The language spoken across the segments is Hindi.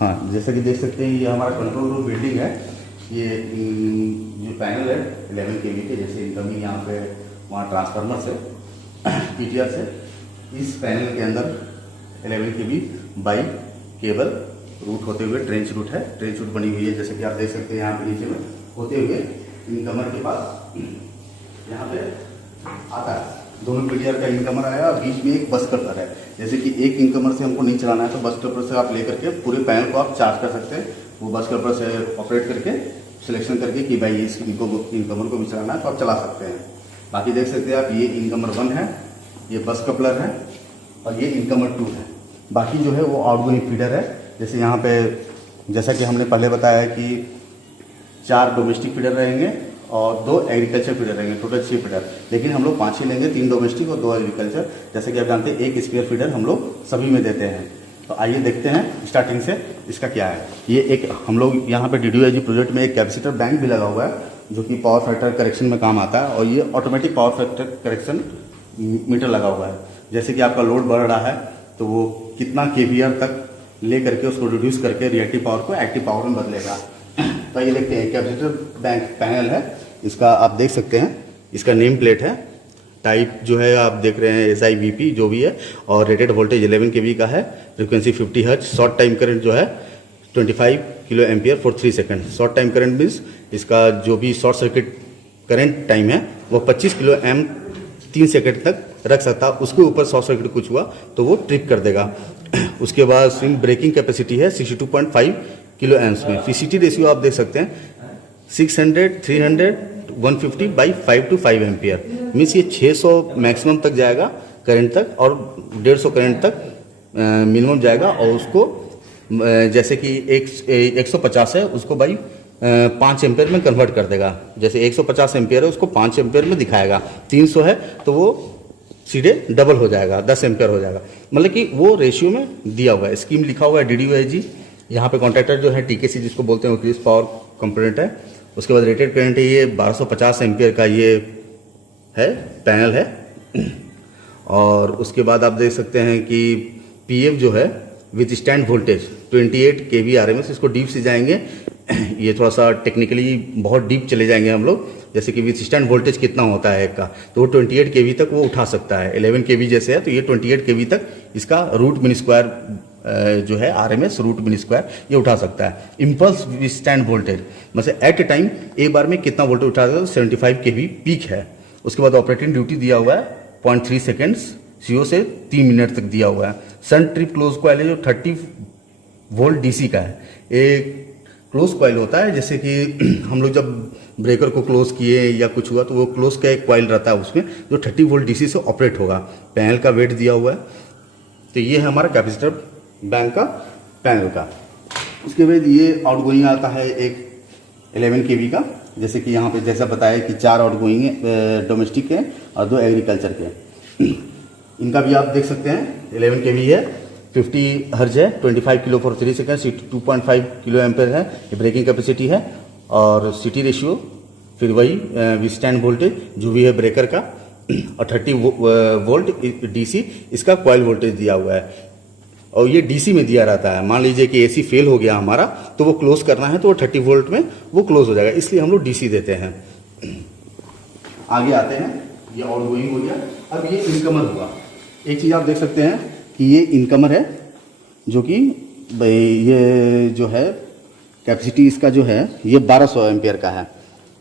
हाँ, जैसा कि देख सकते हैं ये हमारा कंट्रोल रूम बिल्डिंग है। ये जो पैनल है 11 kV के, जैसे इनकमिंग यहाँ पे वहाँ ट्रांसफार्मर से PTR से इस पैनल के अंदर 11 kV बाई केबल रूट होते हुए ट्रेंच रूट है, ट्रेंच रूट बनी हुई है। जैसे कि आप देख सकते हैं यहाँ पे नीचे में होते हुए इनकमर के पास यहाँ पे आता है। दोनों PTR का इनकमर आया, बीच में एक बस कपलर है। जैसे कि एक इनकमर से हमको नहीं चलाना है तो बस कपलर से आप लेकर के पूरे पैनल को आप चार्ज कर सकते हैं। वो बस कपलर से ऑपरेट करके सिलेक्शन करके कि भाई इस इनकमर को भी चलाना है तो आप चला सकते हैं। बाकी देख सकते हैं आप, ये इनकमर 1 है, ये बस कपलर है और ये इनकमर 2 है। बाकी जो है वो आउटगोइंग फीडर है। जैसे यहाँ पे जैसा कि हमने पहले बताया कि 4 डोमेस्टिक फीडर रहेंगे और 2 एग्रीकल्चर फीडर रहेंगे, टोटल 6 फीडर। लेकिन हम लोग 5 ही लेंगे, 3 डोमेस्टिक और 2 एग्रीकल्चर। जैसे कि आप जानते हैं 1 स्पेयर फीडर हम लोग सभी में देते हैं। तो आइए देखते हैं स्टार्टिंग से इसका क्या है। ये एक हम लोग यहाँ पे DDOIG प्रोजेक्ट में एक कैपेसिटर बैंक भी लगा हुआ है जो कि पावर फैक्टर करेक्शन में काम आता है। और ये automatic power factor correction meter लगा हुआ है। जैसे कि आपका लोड बढ़ रहा है तो वो कितना KVR तक ले करके उसको रिड्यूस करके रिएक्टिव पावर को एक्टिव पावर में बदलेगा। तो ये देखते हैं कैपेसिटर बैंक पैनल है, इसका आप देख सकते हैं, इसका नेम प्लेट है। टाइप जो है आप देख रहे हैं SIVP जो भी है, और रेटेड वोल्टेज 11 kV का है, frequency 50 hertz. Short time current जो है 25 kilo ampere for 3 second. Short time current means इसका जो भी शॉर्ट सर्किट करंट टाइम है वो 25 किलो एम 3 सेकंड तक रख सकता है। उसके ऊपर शॉर्ट सर्किट कुछ हुआ तो वो ट्रिप कर देगा। उसके बाद स्विंग ब्रेकिंग कैपेसिटी है 62.5 किलो एम्स में। फिसिटी रेशियो आप देख सकते हैं 600, 300, 150 बाई 5 to 5 एम्पियर। मीन्स ये 600 मैक्सिमम तक जाएगा करंट तक और 150 करंट तक मिनिमम जाएगा। और उसको जैसे कि 150 है उसको बाई 5 एम्पियर में कन्वर्ट कर देगा। जैसे 150 एम्पियर है उसको 5 एम्पियर में दिखाएगा। 300 है तो वो सीधे डबल हो जाएगा, 10 एम्पियर हो जाएगा। मतलब कि वो रेशियो में दिया हुआ है। स्कीम लिखा हुआ है DDOIG। यहाँ पे कॉन्ट्रैक्टर जो है TKC जिसको बोलते हैं, इंक्रीज पावर कंपोनेंट है। उसके बाद रेटेड करंट है ये 1250 एम्पियर का ये है पैनल है। और उसके बाद आप देख सकते हैं कि PF जो है with stand voltage 28 kV RMS। इसको डीप से जाएंगे, ये थोड़ा सा टेक्निकली बहुत डीप चले जाएंगे हम लोग। जैसे कि विथ स्टैंड वोल्टेज कितना होता है एक का, तो वो 28 kV तक वो उठा सकता है। 11 kV जैसे है तो ये 28 kV तक इसका रूट मीन स्क्वायर जो है RMS रूट मीन स्क्वायर ये उठा सकता है। इम्पल्स विथ स्टैंड वोल्टेज मतलब एट ए टाइम एक बार में कितना वोल्टेज उठा सकता है, 75 kV पीक है। उसके बाद ऑपरेटिंग ड्यूटी दिया हुआ है 0.3 सेकेंड्स 0 से 3 मिनट तक दिया हुआ है। सन ट्रिप क्लोज कॉइल है जो 30 वोल्ट DC का है। एक क्लोज कॉइल होता है, जैसे कि हम लोग जब ब्रेकर को क्लोज किए या कुछ हुआ तो वो क्लोज का एक कॉइल रहता है उसमें जो 30 वोल्ट DC से ऑपरेट होगा। पैनल का वेट दिया हुआ है। तो ये है हमारा कैपेसिटर बैंक का पैनल का। उसके बाद ये आउटगोइंग आता है एक 11 kV का। जैसे कि यहाँ पे जैसा बताया कि 4 आउटगोइंग डोमेस्टिक के और 2 एग्रीकल्चर के। इनका भी आप देख सकते हैं 11 kV है, 50 हर्ज है, 25 kilo for 3 second, 2.5 kilo ampere है। ये ब्रेकिंग कैपेसिटी है। और सिटी रेशियो फिर वही विथस्टैंड वोल्टेज जो भी है ब्रेकर का, और 30 वोल्ट DC इसका कॉइल वोल्टेज दिया हुआ है। और ये DC में दिया रहता है। मान लीजिए कि AC फेल हो गया हमारा तो वो क्लोज करना है तो वो 30 वोल्ट में वो क्लोज हो जाएगा, इसलिए हम लोग DC देते हैं। आगे आते हैं, ये आउटगोइंग हो गया। अब ये इनकमर हुआ। एक चीज़ आप देख सकते हैं कि ये इनकमर है जो कि ये जो है कैपेसिटी इसका जो है ये 1200 एम्पियर का है,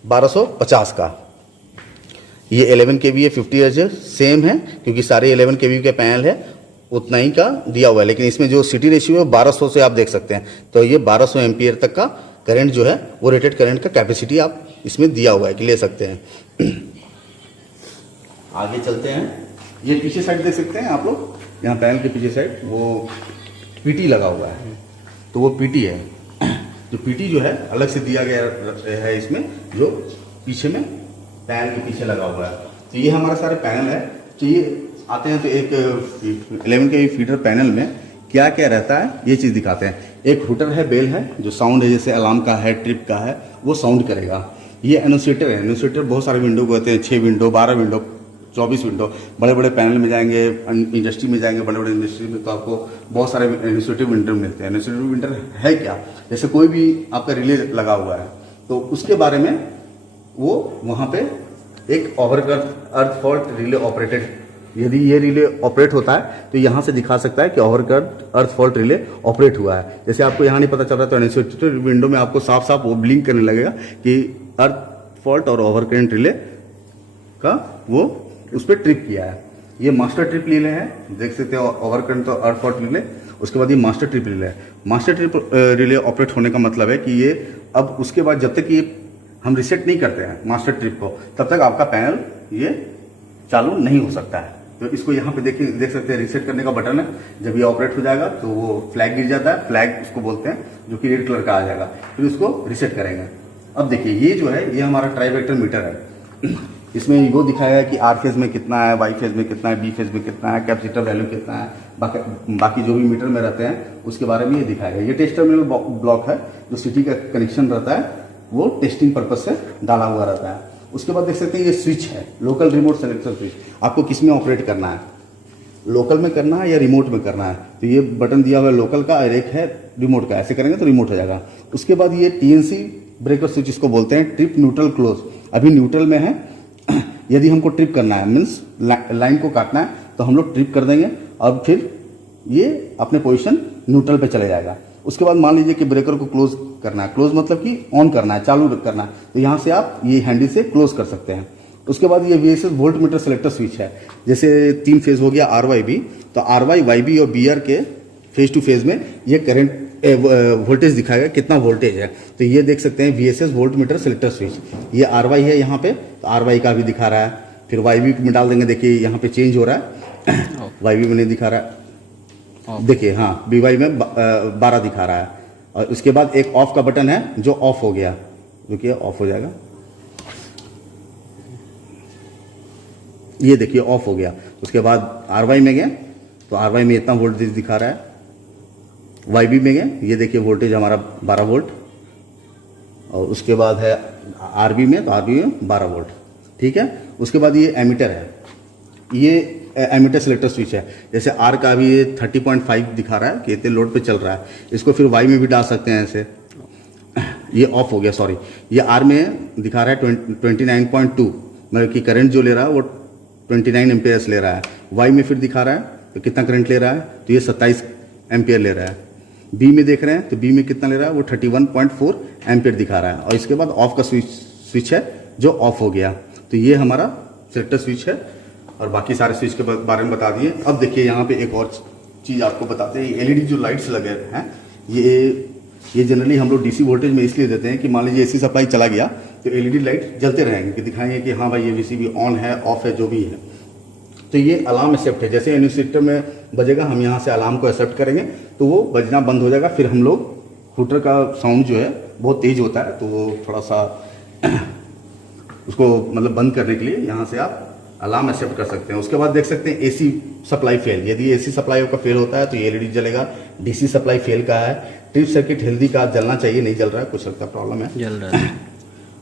1250 का। ये 11 kV है, 50 हर्ट्ज है, सेम है क्योंकि सारे 11 kV के पैनल है, उतना ही का दिया हुआ है। लेकिन इसमें जो सिटी रेशियो है 1200 से आप देख सकते हैं। तो ये 1200 एम्पियर तक का करंट जो है वो रेटेड करंट का कैपेसिटी आप इसमें दिया हुआ है कि ले सकते हैं। आगे चलते हैं। ये पीछे साइड देख सकते हैं आप लोग, यहाँ पैनल के पीछे साइड वो PT लगा हुआ है। तो वो PT है, जो PT जो है अलग से दिया गया है इसमें, जो पीछे में पैनल के पीछे लगा हुआ है। तो ये हमारा सारे पैनल है। तो ये आते हैं तो एक 11 kV फीडर पैनल में क्या क्या रहता है ये चीज़ दिखाते हैं। एक हुटर है, बेल है, जो साउंड है जैसे अलार्म का है, ट्रिप का है, वो साउंड करेगा। ये एनोसिएटर है। एनोसिएटर बहुत सारे विंडो को होते हैं, 6 विंडो, 12 विंडो, 24 विंडो। बड़े बड़े पैनल में जाएंगे, इंडस्ट्री में जाएंगे, बड़े बड़े इंडस्ट्री में तो आपको बहुत सारे इनिशिएटिव विंडो मिलते हैं। इनिशिएटिव विंडो है क्या, जैसे कोई भी आपका रिले लगा हुआ है तो उसके बारे में वो वहाँ पे एक ओवरकर्ट अर्थ फॉल्ट रिले ऑपरेटेड, यदि ये रिले ऑपरेट होता है तो यहाँ से दिखा सकता है कि ओवरकर्ट अर्थ फॉल्ट रिले ऑपरेट हुआ है। जैसे आपको यहाँ नहीं पता चल रहा तो इनिशिएटिव विंडो में आपको साफ साफ वो ब्लिंक करने लगेगा कि अर्थ फॉल्ट और ओवरकरेंट रिले का वो उस पर ट्रिप किया है। ये मास्टर ट्रिप रिले है, देख सकते हो ओवरकरेंट तो अर्थ फॉल्ट रिले। उसके बाद ये मास्टर ट्रिप रिले है। मास्टर ट्रिप रिले ऑपरेट होने का मतलब है कि ये अब उसके बाद जब तक ये हम रिसेट नहीं करते हैं मास्टर ट्रिप को, तब तक आपका पैनल ये चालू नहीं हो सकता है। तो इसको यहाँ पे देख सकते हैं, रिसेट करने का बटन है। जब ये ऑपरेट हो जाएगा तो वो फ्लैग गिर जाता है, फ्लैग उसको बोलते हैं, जो कि रेड कलर का आ जाएगा। फिर उसको रिसेट करेंगे। अब देखिए ये जो है ये हमारा ट्राई वेक्टर मीटर है। इसमें वो दिखाया है कि आर फेज में कितना है, वाई फेज में कितना है, बी फेज में कितना है, कैपेसिटर वैल्यू कितना है, बाकी जो भी मीटर में रहते हैं उसके बारे में ये दिखाएगा। ये टेस्ट टर्मिनल ब्लॉक है, जो सिटी का कनेक्शन रहता है वो टेस्टिंग पर्पज से डाला हुआ रहता है। उसके बाद देख सकते हैं ये स्विच है, लोकल रिमोट सेलेक्टर स्विच। आपको किस में ऑपरेट करना है, लोकल में करना है या रिमोट में करना है। तो ये बटन दिया हुआ है लोकल का और एक है रिमोट का, ऐसे करेंगे तो रिमोट हो जाएगा। उसके बाद ये टीएनसी ब्रेकर स्विच इसको बोलते हैं, ट्रिप न्यूट्रल क्लोज। अभी न्यूट्रल में है, यदि हमको ट्रिप करना है मीन्स लाइन को काटना है तो हम लोग ट्रिप कर देंगे और फिर ये अपने पोजीशन न्यूट्रल पे चले जाएगा। उसके बाद मान लीजिए कि ब्रेकर को क्लोज करना है, क्लोज मतलब कि ऑन करना है, चालू करना है, तो यहाँ से आप ये हैंडल से क्लोज कर सकते हैं। उसके बाद ये VSS volt meter selector switch है। जैसे 3 फेज हो गया RYB, तो RY, YB और BR के फेज टू फेज में ये करंट वोल्टेज दिखाएगा कितना वोल्टेज है। तो ये देख सकते हैं VSS volt meter selector switch. ये RY है यहाँ पे, तो RY का भी दिखा रहा है। फिर YB में डाल देंगे, देखिए यहाँ पे चेंज हो रहा है। YB में नहीं दिखा रहा है, देखिए हाँ BY में 12 दिखा रहा है। और उसके बाद एक ऑफ का बटन है जो ऑफ हो गया, देखिए ऑफ हो जाएगा, ये देखिए ऑफ हो गया। उसके बाद RY में गए तो RY में इतना वोल्टेज दिखा रहा है। YB में गए, ये देखिए वोल्टेज हमारा 12 वोल्ट। और उसके बाद है RB में, तो RB में 12 वोल्ट, ठीक है। उसके बाद ये एमीटर है, ये एमीटर सेलेक्टर स्विच है। जैसे R का भी ये 30.5 दिखा रहा है कि इतने लोड पे चल रहा है, इसको फिर Y में भी डाल सकते हैं ऐसे। ये ऑफ हो गया, सॉरी। ये R में दिखा रहा है 29.2, मतलब कि करंट जो ले रहा है वो 29 एम्पियर्स ले रहा है। Y में फिर दिखा रहा है तो कितना करंट ले रहा है, तो ये 27 एम्पियर ले रहा है। B में देख रहे हैं तो B में कितना ले रहा है, वो 31.4 एम्पियर दिखा रहा है। और इसके बाद ऑफ का स्विच है जो ऑफ हो गया। तो ये हमारा सेलेक्टर स्विच है और बाकी सारे स्विच के बारे में बता दिए। अब देखिए यहाँ पे एक और चीज़ आपको बताते हैं। LED जो लाइट्स लगे हैं ये जनरली हम लोग DC वोल्टेज में इसलिए देते हैं कि मान लीजिए AC सप्लाई चला गया तो LED लाइट जलते रहेंगे कि दिखाएंगे कि हाँ भाई ये VCB ऑन है, ऑफ है, जो भी है। तो ये अलार्म एक्सेप्ट है। जैसे इनिशिएटर में बजेगा, हम यहाँ से अलार्म को एक्सेप्ट करेंगे तो वो बजना बंद हो जाएगा। फिर हम लोग हूटर का साउंड जो है बहुत तेज होता है, तो वो थोड़ा सा उसको मतलब बंद करने के लिए यहाँ से आप अलार्म एक्सेप्ट कर सकते हैं। उसके बाद देख सकते हैं AC सप्लाई फेल। यदि AC सप्लाई का फेल होता है तो ये LED जलेगा। DC सप्लाई फेल का है। ट्रिप सर्किट हेल्दी का जलना चाहिए, नहीं जल रहा है, कुछ लगता प्रॉब्लम है, जल रहा है।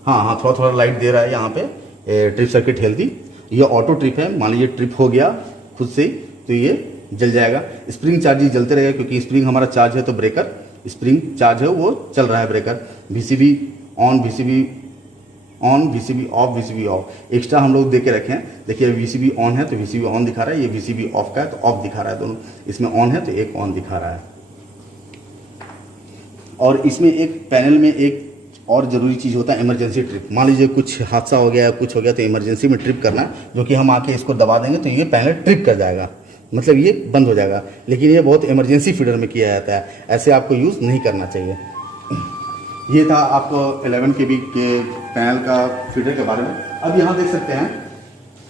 हाँ थोड़ा थोड़ा लाइट दे रहा है यहाँ पे। ट्रिप सर्किट हेल्दी, ये ऑटो ट्रिप है। मान लीजिए ट्रिप हो गया खुद से तो ये जल जाएगा। स्प्रिंग चार्ज जलते रहेगा क्योंकि स्प्रिंग हमारा चार्ज है, तो ब्रेकर स्प्रिंग चार्ज है वो चल रहा है breaker. VCB on, VCB on, VCB of, VCB of extra हम लोग दे के रखे हैं। देखिए VCB ऑन है तो VCB ऑन दिखा रहा है, ये VCB ऑफ का है तो ऑफ दिखा रहा है। दोनों इसमें ऑन है तो एक ऑन दिखा रहा है। और इसमें एक पैनल में एक और ज़रूरी चीज़ होता है इमरजेंसी ट्रिप। मान लीजिए कुछ हादसा हो गया, कुछ हो गया, तो इमरजेंसी में ट्रिप करना है, जो कि हम आके इसको दबा देंगे तो ये पैनल ट्रिप कर जाएगा, मतलब ये बंद हो जाएगा। लेकिन ये बहुत इमरजेंसी फीडर में किया जाता है, ऐसे आपको यूज़ नहीं करना चाहिए। ये था आपको 11 kV के पैनल का फीडर के बारे में। अब यहाँ देख सकते हैं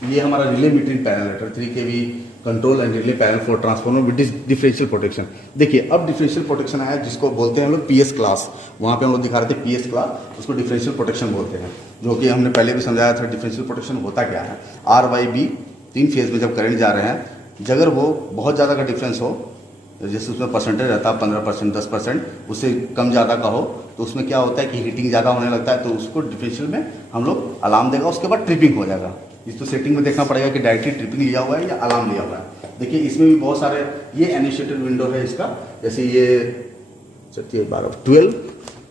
ये हमारा रिले मीटरिंग पैनल है, 3 kV control and relay panel for transformer with differential protection. देखिए अब डिफरेंशियल प्रोटेक्शन आया, जिसको बोलते हैं हम लोग PS क्लास। वहाँ पे हम लोग दिखा रहे थे PS क्लास, उसको डिफरेंशियल प्रोटेक्शन बोलते हैं, जो कि हमने पहले भी समझाया था। डिफरेंशियल प्रोटेक्शन होता क्या है, RYB 3 फेज में जब करंट जा रहे हैं, अगर वो बहुत ज़्यादा का डिफरेंस हो, जैसे उसमें परसेंटेज रहता है 15%, 10%, उससे कम ज़्यादा का हो, तो उसमें क्या होता है कि हीटिंग ज़्यादा होने लगता है, तो उसको डिफरेंशियल में हम लोग अलार्म देगा, उसके बाद ट्रिपिंग हो जाएगा। इस तो सेटिंग में देखना पड़ेगा कि डायरेक्टली ट्रिपिंग लिया हुआ है या अलार्म लिया हुआ है। देखिए इसमें भी बहुत सारे, ये एनिशिएटेड विंडो है इसका, जैसे ये 12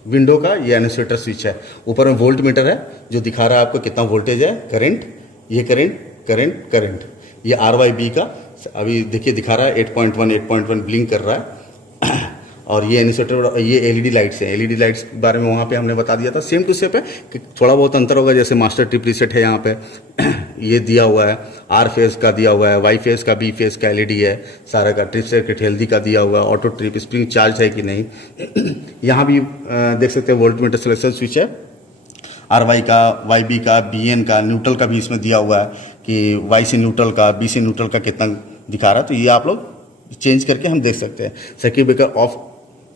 विंडो का ये एनिशिएटर स्विच है। ऊपर में वोल्ट मीटर है जो दिखा रहा है आपको कितना वोल्टेज है, करंट, ये करंट, ये RYB का अभी देखिए दिखा रहा है 8.1 ब्लिंक कर रहा है। और ये इनिशिएटर, ये LED लाइट्स हैं। LED लाइट्स के बारे में वहाँ पे हमने बता दिया था, सेम टू सेम है कि थोड़ा बहुत अंतर होगा। जैसे मास्टर ट्रिप रीसेट है यहाँ पे ये दिया हुआ है, R फेज का दिया हुआ है, Y फेज का, B फेज का LED है सारा का, ट्रिप सर्किट हेल्दी का दिया हुआ है, ऑटो ट्रिप स्प्रिंग चार्ज है कि नहीं। यहाँ भी देख सकते हैं वोल्ट मीटर सिलेक्शन स्विच है, RY का, YB का, BN का, न्यूट्रल का भी इसमें दिया हुआ है कि Y से न्यूट्रल का, B से न्यूट्रल का कितना दिखा रहा है, तो ये आप लोग चेंज करके हम देख सकते हैं। सर्किट ब्रेकर ऑफ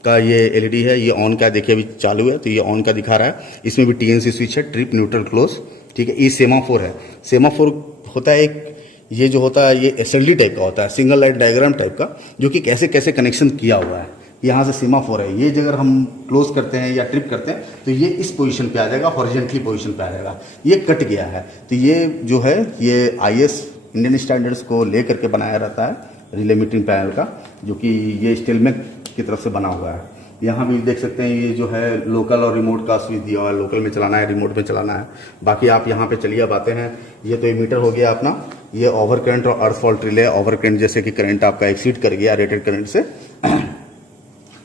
का ये LED है, ये ऑन का देखिए अभी चालू है तो ये ऑन का दिखा रहा है। इसमें भी TNC स्विच है, ट्रिप न्यूट्रल क्लोज, ठीक है। ये सेमाफोर है। सेमाफोर होता है एक, ये जो होता है ये SLD टाइप का होता है, सिंगल लाइट डायग्राम टाइप का, जो कि कैसे कैसे कनेक्शन किया हुआ है। यहाँ से सेमाफोर है, ये अगर हम क्लोज करते हैं या ट्रिप करते हैं तो ये इस पोजीशन पे आ जाएगा, हॉरिजॉन्टली पोजीशन पे आ जाएगा। ये कट गया है तो ये जो है ये IS इंडियन स्टैंडर्ड्स को लेकर के बनाया रहता है, रिले मीटरिंग पैनल का, जो कि ये स्टेलमेक की तरफ से बना हुआ है। यहाँ भी देख सकते हैं ये जो है लोकल और रिमोट का स्विच दिया हुआ है, लोकल में चलाना है, रिमोट में चलाना है। बाकी आप यहाँ पे चलिए अब आते हैं, ये तो मीटर हो गया अपना। ये ओवर करंट और अर्थ फॉल्ट रिले, ओवर करंट जैसे कि करंट आपका एक्सीड कर गया रेटेड करंट से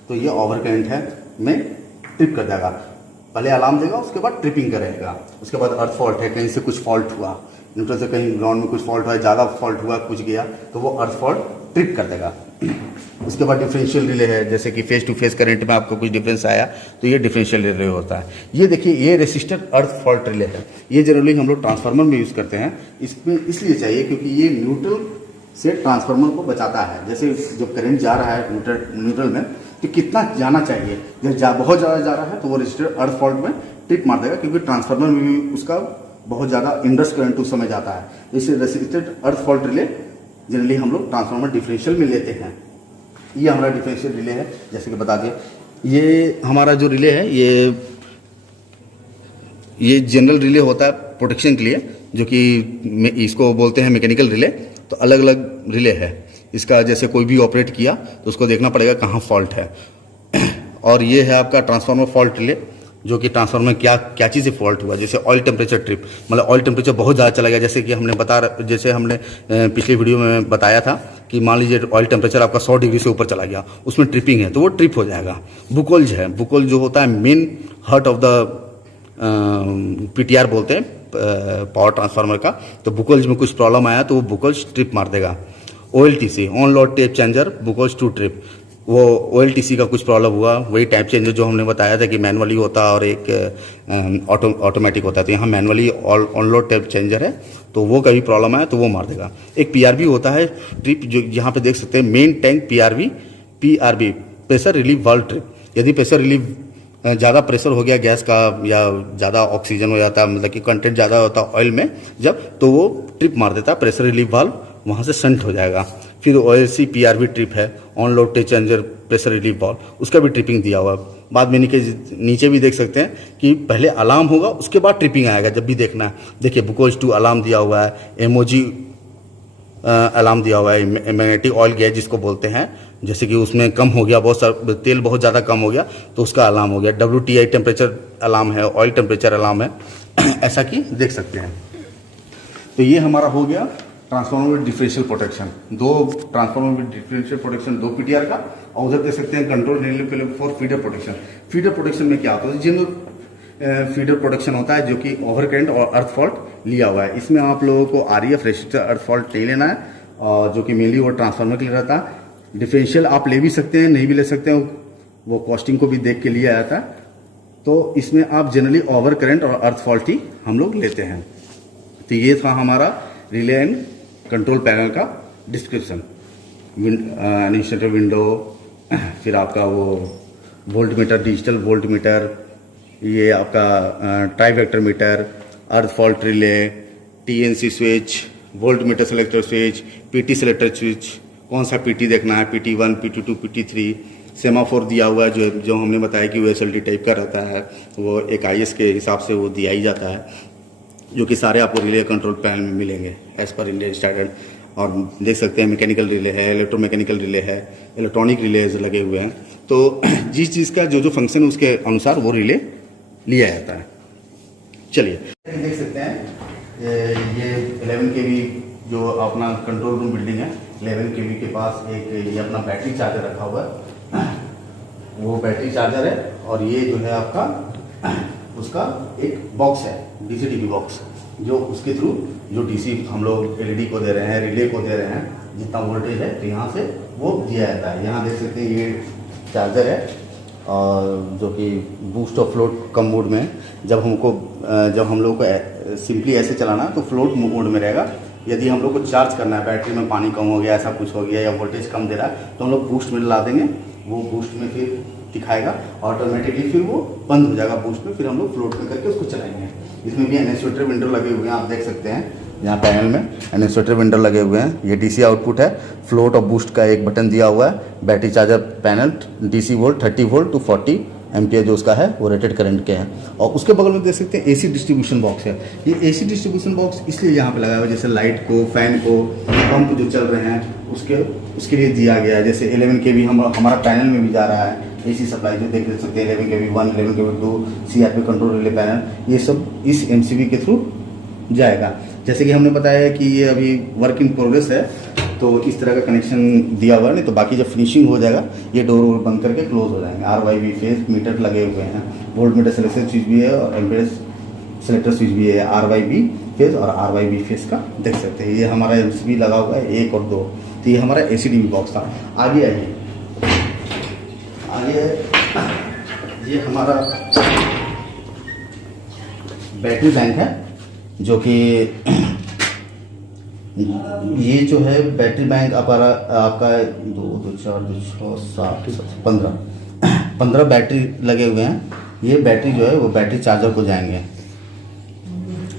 तो ये ओवर करंट है में ट्रिप कर देगा, पहले अलार्म देगा, उसके बाद ट्रिपिंग करेगा। उसके बाद अर्थ फॉल्ट है, कहीं से कुछ फॉल्ट हुआ, न्यूट्रल से कहीं ग्राउंड में कुछ फॉल्ट हुआ, ज़्यादा फॉल्ट हुआ, कुछ गया तो वो अर्थ फॉल्ट ट्रिप कर देगा। उसके बाद डिफरेंशियल रिले है, जैसे कि फेस टू फेस करंट में आपको कुछ डिफरेंस आया तो ये डिफरेंशियल रिले होता है। ये देखिए ये रेसिस्टर अर्थ फॉल्ट रिले है, ये जनरली हम लोग ट्रांसफार्मर में यूज़ करते हैं। इसमें इसलिए चाहिए क्योंकि ये न्यूट्रल से ट्रांसफार्मर को बचाता है। जैसे जब करंट जा रहा है न्यूट्रल में तो कितना जाना चाहिए, जब बहुत ज़्यादा जा रहा है तो वो रेसिस्टर अर्थ फॉल्ट में ट्रिप मार देगा, क्योंकि ट्रांसफार्मर में भी उसका बहुत ज़्यादा इंडस करंट उस समय जाता है। इसलिए रेसिस्टेड अर्थ फॉल्ट रिले जनरली हम लोग ट्रांसफार्मर डिफरेंशियल में लेते हैं। ये हमारा डिफरेंशियल रिले है, जैसे कि बता दिए। ये हमारा जो रिले है ये जनरल रिले होता है प्रोटेक्शन के लिए, जो कि इसको बोलते हैं मैकेनिकल रिले। तो अलग अलग रिले है इसका, जैसे कोई भी ऑपरेट किया तो उसको देखना पड़ेगा कहाँ फॉल्ट है। और ये है आपका ट्रांसफार्मर फॉल्ट रिले, जो कि ट्रांसफार्मर में क्या चीज़ से फॉल्ट हुआ। जैसे ऑयल टेम्परेचर ट्रिप, मतलब ऑयल टेम्परेचर बहुत ज़्यादा चला गया, जैसे कि जैसे हमने पिछले वीडियो में बताया था कि मान लीजिए ऑयल टेम्परेचर आपका 100 डिग्री से ऊपर चला गया, उसमें ट्रिपिंग है तो वो ट्रिप हो जाएगा। बुकोल्ज है, बुकोल्ज जो होता है main heart of the PTR बोलते हैं पावर ट्रांसफार्मर का, तो बुकोल्ज में कुछ प्रॉब्लम आया तो वो बुकोल्ज ट्रिप मार देगा। OLTC on load tap changer Buchholz to trip, वो OLTC का कुछ प्रॉब्लम हुआ, वही टाइप चेंजर जो हमने बताया था कि मैनुअली होता है और एक ऑटोमेटिक होता है। तो यहाँ manually on load tap changer है, तो वो कभी प्रॉब्लम आया तो वो मार देगा। एक PRV होता है ट्रिप, जो यहाँ पे देख सकते हैं main tank PRV pressure relief valve trip. यदि प्रेशर रिलीफ ज़्यादा प्रेशर हो गया गैस का या ज़्यादा ऑक्सीजन हो जाता है, मतलब कि कंटेंट ज़्यादा होता है ऑयल में जब, तो वो ट्रिप मार देता है, प्रेशर रिलीफ वाल्व वहाँ से संट हो जाएगा। फिर OLC PRV ट्रिप है, on load tap changer pressure relief valve, उसका भी ट्रिपिंग दिया हुआ है। बाद में नीचे भी देख सकते हैं कि पहले अलार्म होगा उसके बाद ट्रिपिंग आएगा, जब भी देखना है। देखिए बुकोज 2 अलार्म दिया हुआ है, MOG अलार्म दिया हुआ है, मैग्नेटिक ऑयल गैस जिसको बोलते हैं, जैसे कि उसमें कम हो गया, तेल बहुत ज़्यादा कम हो गया तो उसका अलार्म हो गया। WTI टेम्परेचर अलार्म है, ऑयल टेम्परेचर अलार्म है, ऐसा कि देख सकते हैं। तो ये हमारा हो गया transformer with differential protection, 2 transformer with differential protection 2 PTR का। और उधर देख सकते हैं control relay for feeder protection. Feeder protection में क्या होता है, जनरल फीडर प्रोटेक्शन होता है जो कि ओवर करंट और अर्थ फॉल्ट लिया हुआ है। इसमें आप लोगों को REF रेसिस्टर अर्थ फॉल्ट नहीं लेना है, और जो कि मेनली वो ट्रांसफार्मर के लिए रहता है। डिफरेंशियल आप ले भी सकते हैं, नहीं भी ले सकते हैं, वो कॉस्टिंग को भी देख के लिया जाता है। तो इसमें आप जनरली ओवर करंट और अर्थ फॉल्ट ही हम लोग लेते हैं। तो ये था हमारा रिले एंड कंट्रोल पैनल का डिस्क्रिप्शन। इनिशिएटर विंडो, फिर आपका वो volt meter, digital volt meter, ये आपका trivector meter, earth fault relay, TNC switch, volt meter selector switch, PT selector switch, कौन सा PT देखना है, PT1, PT2, PT3, सेमाफोर दिया हुआ है जो हमने बताया कि वो SLD टाइप का रहता है, वो एक IS के हिसाब से वो दिया ही जाता है। जो कि सारे आपको रिले कंट्रोल पैनल में मिलेंगे एज पर इंडियन स्टैंडर्ड। और देख सकते हैं मैकेनिकल रिले है, इलेक्ट्रोमैकेनिकल रिले है, इलेक्ट्रॉनिक रिलेज लगे हुए हैं। तो जिस चीज़ का जो जो फंक्शन है उसके अनुसार वो रिले लिया जाता है। चलिए देख सकते हैं ये 11 kV जो अपना कंट्रोल रूम बिल्डिंग है, 11 kV के पास एक ये अपना बैटरी चार्जर रखा हुआ है, वो बैटरी चार्जर है। और ये जो है आपका उसका एक बॉक्स है, डीसी डीवी बॉक्स, जो उसके थ्रू जो डीसी हम लोग एलईडी को दे रहे हैं, रिले को दे रहे हैं, जितना वोल्टेज है तो यहाँ से वो दिया जाता है। यहाँ देख सकते हैं ये चार्जर है, और जो कि बूस्ट और फ्लोट कम मोड में है। जब हम लोग को सिंपली ऐसे चलाना तो फ्लोट मोड में रहेगा। यदि हम लोग को चार्ज करना है, बैटरी में पानी कम हो गया, ऐसा कुछ हो गया, या वोल्टेज कम दे रहा है, तो हम लोग बूस्ट में ला देंगे, वो बूस्ट में फिर दिखाएगा, ऑटोमेटिकली फिर वो बंद हो जाएगा बूस्ट में, फिर हम लोग फ्लोट में करके उसको चलाएंगे। इसमें भी एनेसोटर विंडो लगे हुए हैं, आप देख सकते हैं यहाँ पैनल में एनेसोटर विंडो लगे हुए हैं। ये डीसी आउटपुट है, फ्लोट और बूस्ट का एक बटन दिया हुआ है, battery charger panel, DC volt 30 volt to 40 ampere जो उसका है वो रेटेड करंट के हैं। और उसके बगल में देख सकते हैं एसी डिस्ट्रीब्यूशन बॉक्स है। ये एसी डिस्ट्रीब्यूशन बॉक्स इसलिए यहाँ पे लगाया हुआ है, जैसे लाइट को, फैन को, पंप जो चल रहे हैं उसके लिए दिया गया है। जैसे 11 kV हमारा पैनल में भी जा रहा है एसी सप्लाई, जो देख सकते हैं 11 kV 1, 11 kV 2, CRP control relay panel, ये सब इस एमसीबी के थ्रू जाएगा। जैसे कि हमने बताया कि ये अभी वर्क इन प्रोग्रेस है, तो इस तरह का कनेक्शन दिया हुआ है। नहीं तो बाकी जब फिनिशिंग हो जाएगा ये डोर बंद करके क्लोज हो जाएंगे। RYB फेज मीटर लगे हुए हैं, वोल्ट मीटर सिलेक्शन स्विच भी है और एम्पीडेंस सिलेक्टर स्विच भी है। RYB फेज और RYB फेज का देख सकते हैं। ये हमारा एमसीबी लगा हुआ है 1 और 2। तो ये हमारा ACDV बॉक्स था। आगे ये हमारा बैटरी बैंक है, जो कि ये जो है बैटरी बैंक आपका 2, 2, 4, 2, 6, 7, 15 बैटरी लगे हुए हैं। ये बैटरी जो है वो बैटरी चार्जर को जाएंगे,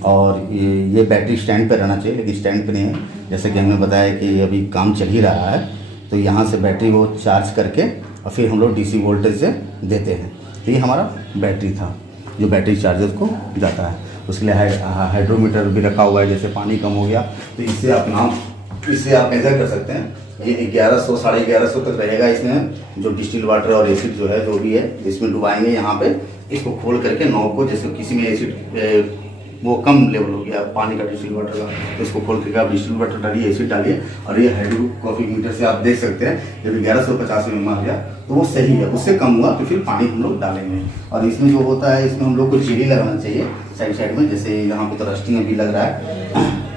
और ये बैटरी स्टैंड पे रहना चाहिए, लेकिन स्टैंड पे नहीं है। जैसे कि हमने बताया कि अभी काम चल ही रहा है, तो यहाँ से बैटरी वो चार्ज करके और फिर हम लोग डीसी वोल्टेज से देते हैं। तो ये हमारा बैटरी था जो बैटरी चार्जर को जाता है। उसके लिए हाइड्रोमीटर भी रखा हुआ है, जैसे पानी कम हो गया तो इससे आप मेजर कर सकते हैं। ये 1100 साढ़े 1100 तक रहेगा। इसमें जो डिस्टिल वाटर और एसिड जो है जो भी है इसमें डुबाएंगे। यहाँ पे इसको खोल करके नॉब को, जैसे किसी में एसिड वो कम लेवल हो गया पानी का, डिस्टिल वाटर का, तो इसको खोल करके आप डिस्टिल वाटर डालिए, एसिड डालिए, और ये हाइड्रोकॉफी मीटर से आप देख सकते हैं जब 1150 में आ गया तो वो सही है। उससे कम हुआ तो फिर पानी हम लोग डालेंगे। और इसमें जो होता है, इसमें हम लोग को जेली लगाना चाहिए साइड में, जैसे यहाँ पे तो रस्टिंग अभी लग रहा है,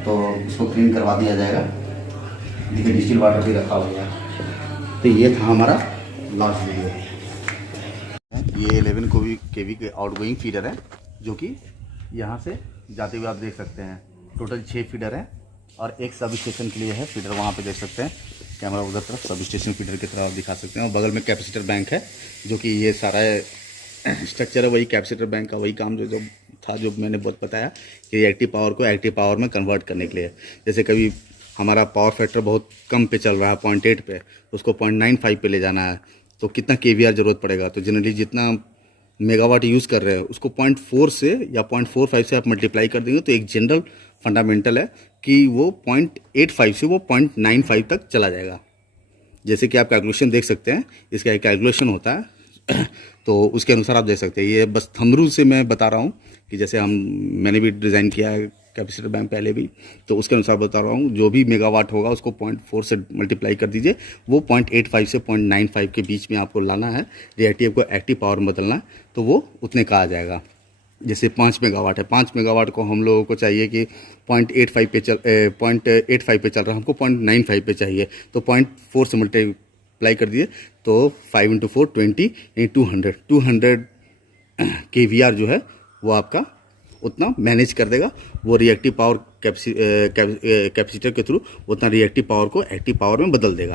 तो इसको क्लीन करवा दिया जाएगा। देखिए डिस्टिल वाटर भी रखा हुआ है। तो ये था हमारा लास्ट वीडियो। ये 11 kV के आउटगोइंग फीडर है, जो कि यहाँ से जाते हुए आप देख सकते हैं। टोटल 6 फीडर हैं, और एक सब स्टेशन के लिए है फीडर, वहाँ पे देख सकते हैं कैमरा उधर तरफ सब स्टेशन फीडर की तरफ आप दिखा सकते हैं। और बगल में कैपेसिटर बैंक है, जो कि ये सारा स्ट्रक्चर है वही कैपेसिटर बैंक का वही काम जो था, जो मैंने बहुत बताया कि एक्टिव पावर को एक्टिव पावर में कन्वर्ट करने के लिए। जैसे कभी हमारा पावर फैक्टर बहुत कम पे चल रहा है 0.8 पे, उसको 0.95 पे ले जाना है, तो कितना KVR ज़रूरत पड़ेगा। तो जनरली जितना मेगावाट यूज़ कर रहे हैं उसको 0.4 से या 0.45 से आप मल्टीप्लाई कर देंगे, तो एक जनरल फंडामेंटल है कि वो 0.85 से वो 0.95 तक चला जाएगा। जैसे कि आप कैलकुलेशन देख सकते हैं, इसका एक कैलकुलेशन होता है तो उसके अनुसार आप देख सकते हैं। ये बस थंब रूल से मैं बता रहा हूँ कि जैसे मैंने भी डिज़ाइन किया है कैपेसिटर बैंक पहले भी, तो उसके अनुसार बता रहा हूँ। जो भी मेगावाट होगा उसको 0.4 से मल्टीप्लाई कर दीजिए, वो 0.85 से 0.95 के बीच में आपको लाना है। रिएक्टिव को एक्टिव पावर में बदलना है, तो वो उतने का आ जाएगा। जैसे 5 मेगावाट है, 5 मेगावाट को हम लोगों को चाहिए कि 0.85 पे चल रहा है, हमको 0.95 पे चाहिए, तो 0.4 से मल्टीप्लाई कर दिए, तो 5 × 4 20 यानी 200 KVR जो है वो आपका उतना मैनेज कर देगा। वो रिएक्टिव पावर कैपेसिटर के थ्रू उतना रिएक्टिव पावर को एक्टिव पावर में बदल देगा।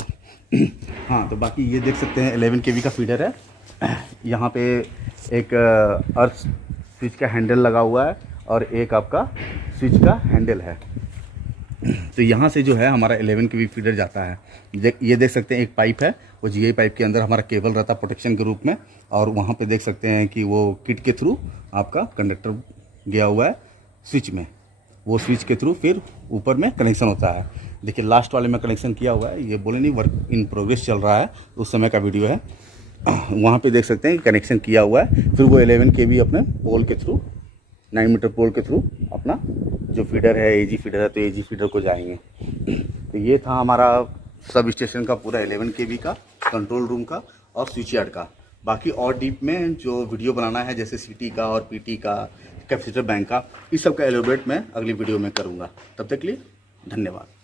हाँ, तो बाकी ये देख सकते हैं 11 kV का फीडर है। यहाँ पे एक अर्थ स्विच का हैंडल लगा हुआ है और एक आपका स्विच का हैंडल है। तो यहाँ से जो है हमारा 11 kV फीडर जाता है। ये देख सकते हैं एक पाइप है, वो GI पाइप के अंदर हमारा केबल रहता है प्रोटेक्शन के रूप में, और वहाँ पे देख सकते हैं कि वो किट के थ्रू आपका कंडक्टर गया हुआ है स्विच में। वो स्विच के थ्रू फिर ऊपर में कनेक्शन होता है। देखिए लास्ट वाले में कनेक्शन किया हुआ है, ये बोले नहीं वर्क इन प्रोग्रेस चल रहा है, उस समय का वीडियो है। वहाँ पे देख सकते हैं कनेक्शन किया हुआ है, फिर वो 11 kV अपने पोल के थ्रू 9 मीटर पोल के थ्रू अपना जो फीडर है एजी फीडर है तो एजी फीडर को जाएंगे। तो ये था हमारा सब स्टेशन का पूरा 11 kV का कंट्रोल रूम का और स्विच यार्ड का। बाकी और डीप में जो वीडियो बनाना है जैसे सिटी का और पीटी का कैपेसिटर बैंक का, इस सब का एलोबरेट मैं अगली वीडियो में करूँगा। तब तक के लिए धन्यवाद।